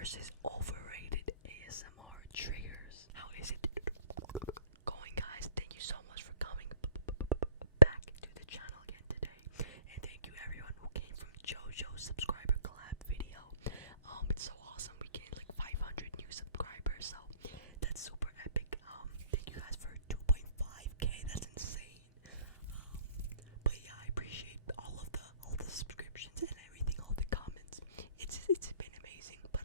versus overrated ASMR triggers. How is it going, guys? Thank you so much for coming back to the channel again today. And thank you everyone who came from JoJo's subscriber collab video. It's so awesome. We gained like 500 new subscribers, so that's super epic. Thank you guys for 2.5k. That's insane. But yeah, I appreciate all the subscriptions and everything, all the comments. It's been amazing. But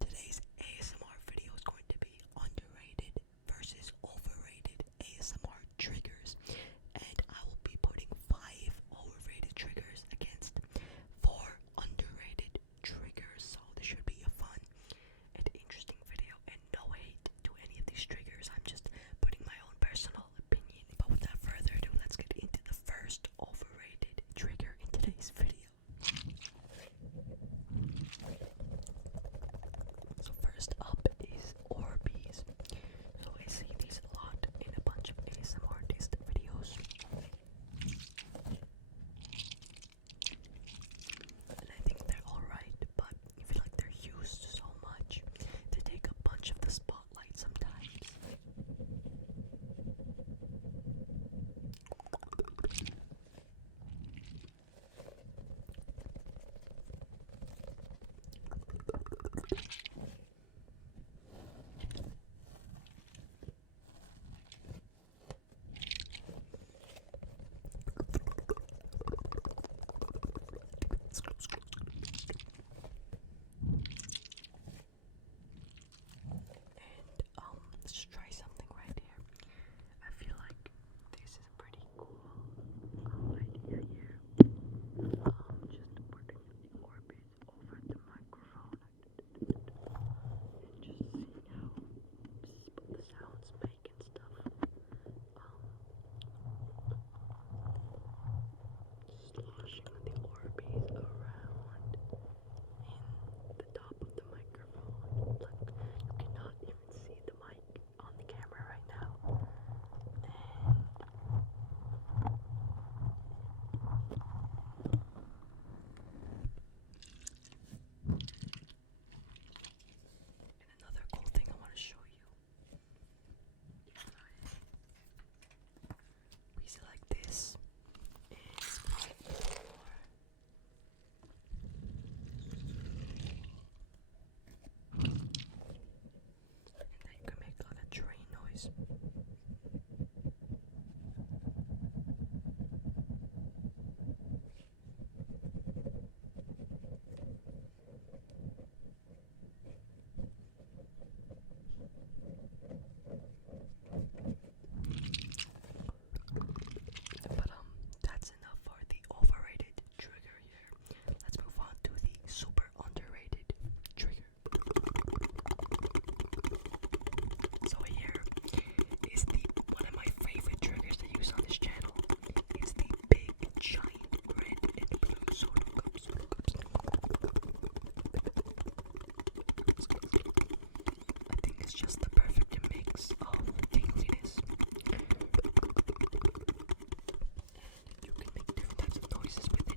today's ASMR video is going to be underrated versus overrated ASMR triggers, and I will be putting 5 overrated triggers against 4 underrated triggers. So this should be a fun and interesting video, and no hate to any of these triggers. I'm just putting my own personal opinion. But without further ado, let's get into the first overrated trigger in today's video. So first up is Orbeez. So I see these a lot in a bunch of ASMR artist videos. And I think they're alright, but I feel like they're used so much to take a bunch of the spotlight sometimes. Let's just try something right here. I feel like this is a pretty cool idea here. Just putting the Orbeez over the microphone and just seeing how the sounds make and stuff. Sloshing the Orbeez around in the top of the microphone. Like, you cannot even see the mic on the camera right now. And another cool thing I want to show you. We select this. Is great for, and then you can make like a train noise. But that's enough for the overrated trigger here. Let's move on to the super underrated trigger. So here is one of my favorite triggers to use on this channel. Is the big giant red and blue soda cups. I think it's just the perfect mix of tingliness. You can make different types of noises with it.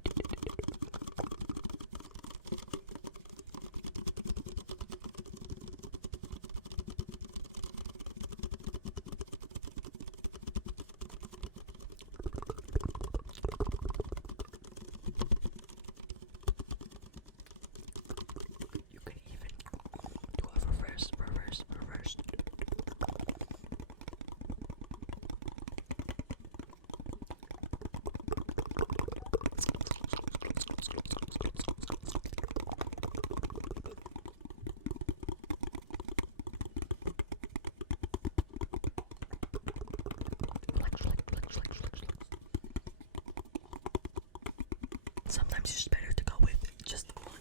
You can even do a reverse. Sometimes it's just better to go with just one.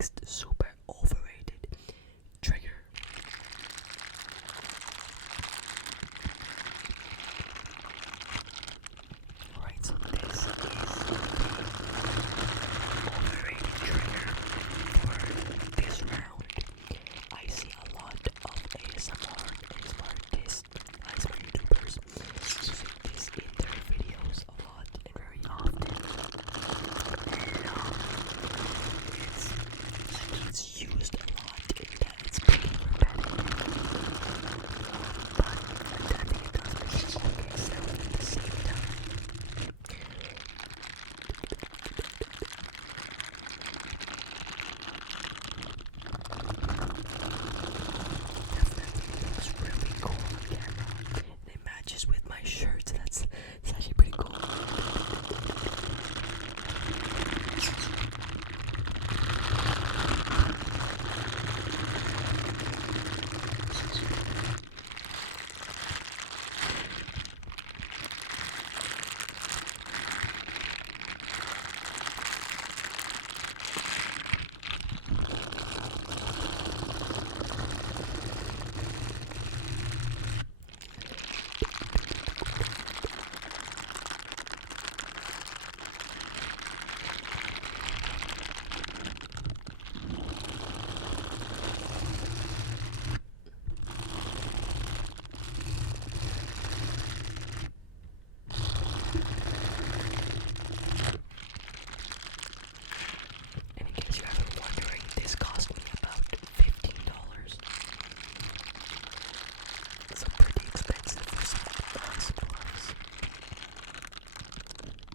next super overrated trigger. Alright, so this is the overrated trigger for this round. I see a lot of ASMR artists, ASMR YouTubers using this in their videos a lot and very often. And it's used a lot in that it's pretty repetitive. But I think it does make an okay sound at the same time. Definitely looks really cool on camera. And it matches with my shirt, so it's actually pretty cool. And in case you're ever wondering, this cost me about $15. So pretty expensive for some gloves.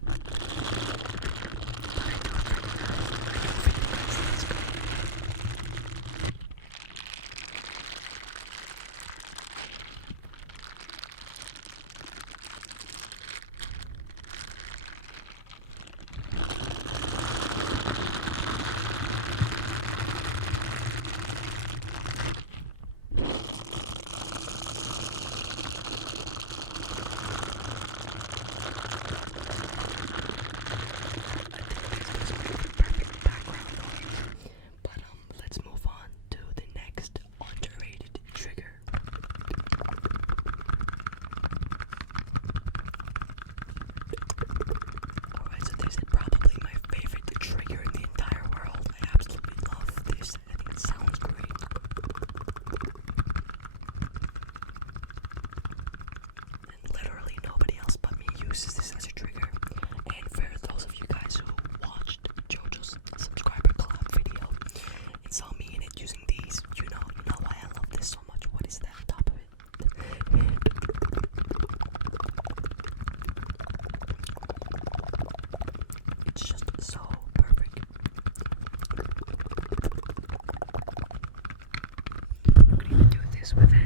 But I do it for you guys. Let's go. Perfect background noise. But let's move on to the next underrated trigger. Alright, so this is probably my favorite trigger in the entire world. I absolutely love this. I think it sounds great. And literally nobody else but me uses this as a trigger. And for those of you guys who watched JoJo's subscriber collab video and saw me in it using these, you know why I love this so much. What is that on top of it? It's just so perfect. I'm gonna do this with it.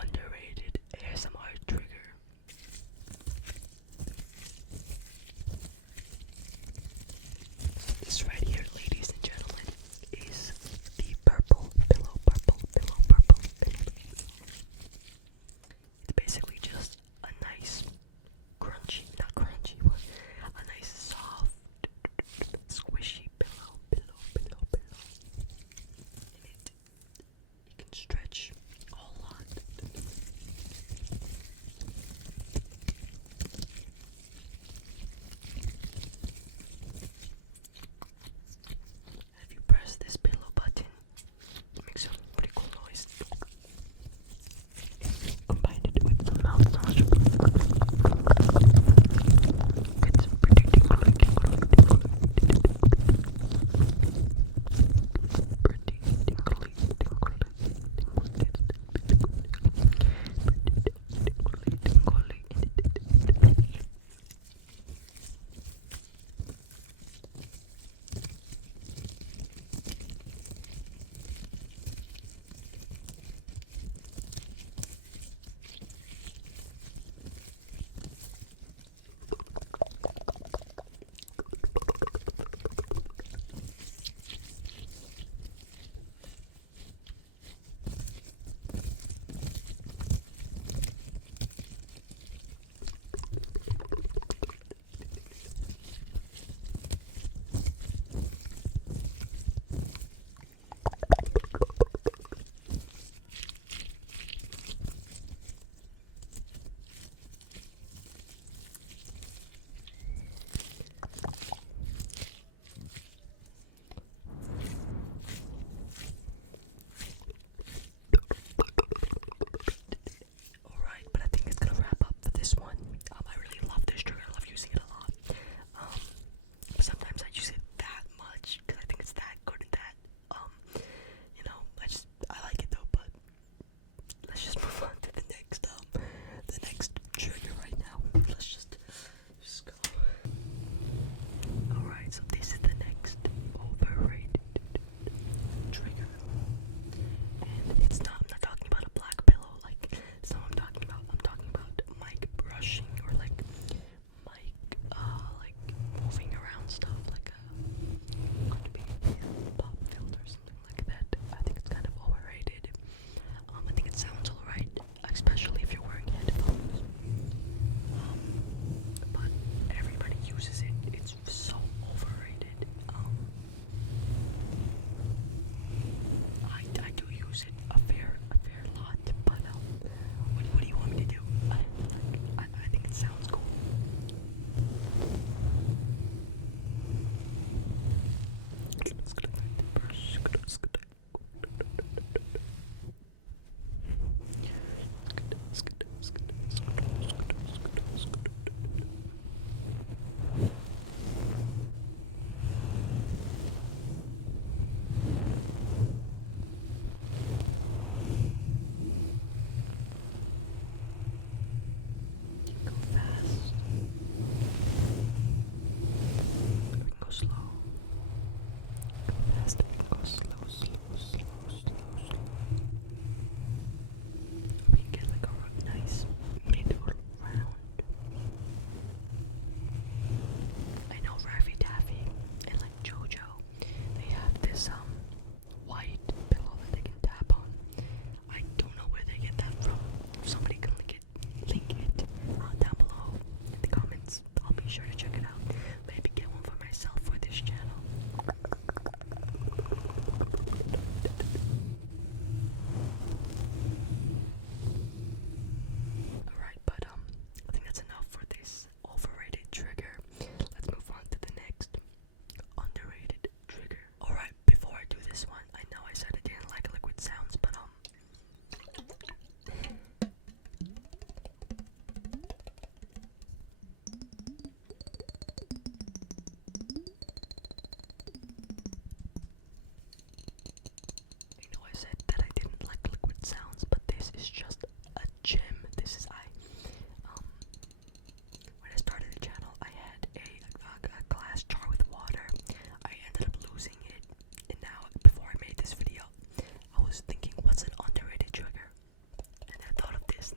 underrated ASMR trigger. This right here, ladies and gentlemen, is the purple pillow. It's basically just a nice crunchy, not crunchy, but a nice soft, squishy pillow. And it can stretch a whole lot.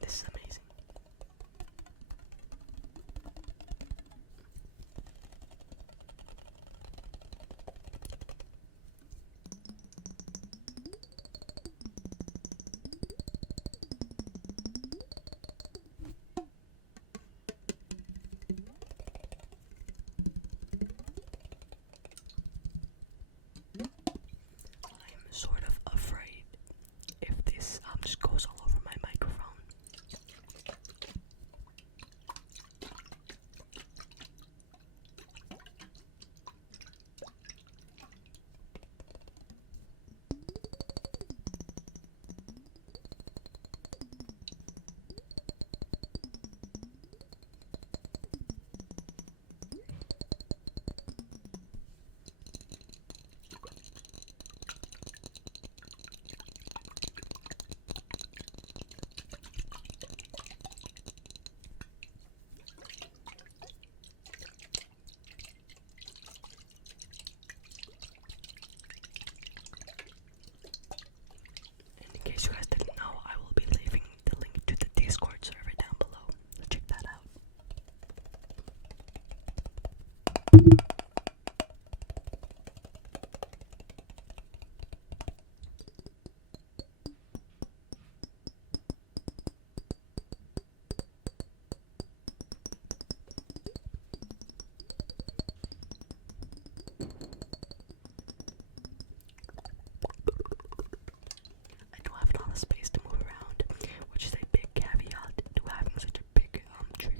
This is amazing. I'm sort of afraid if this just goes all over my microphone. In case you guys didn't know, I will be leaving the link to the Discord server down below. Check that out. I don't have a lot of space to move around, which is a big caveat to having such a big trigger.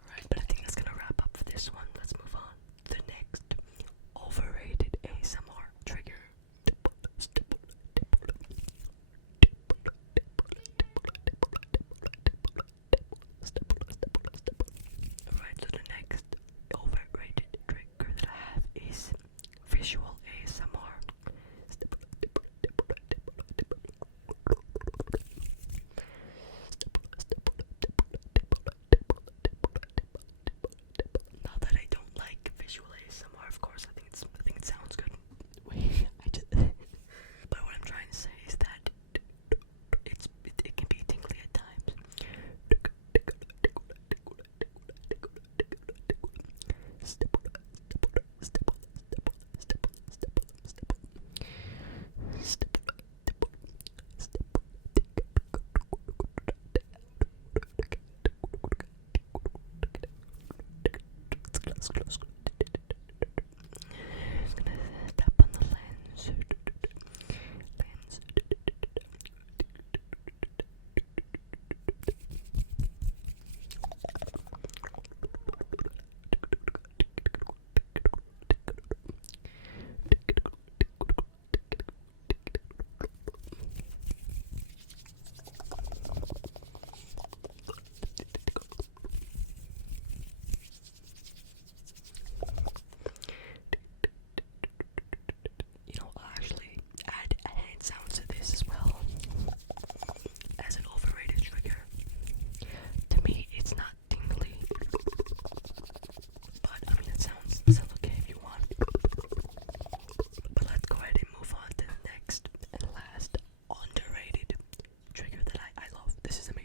Alright, but I think that's gonna wrap up for this one. Let's move on to the next overrated ASMR trigger. Alright, so the next overrated trigger that I have is visual ASMR. Not that I don't like visual ASMR, of course. I think it sounds good. Wait, but what I'm trying to say is that it can be tingly at times. Close. Just gonna tap on the lens. You know, I'll actually add hand sounds to this as well as an overrated trigger. To me, it's not tingly, but I mean, it sounds okay if you want. But let's go ahead and move on to the next and last underrated trigger that I love. This is amazing.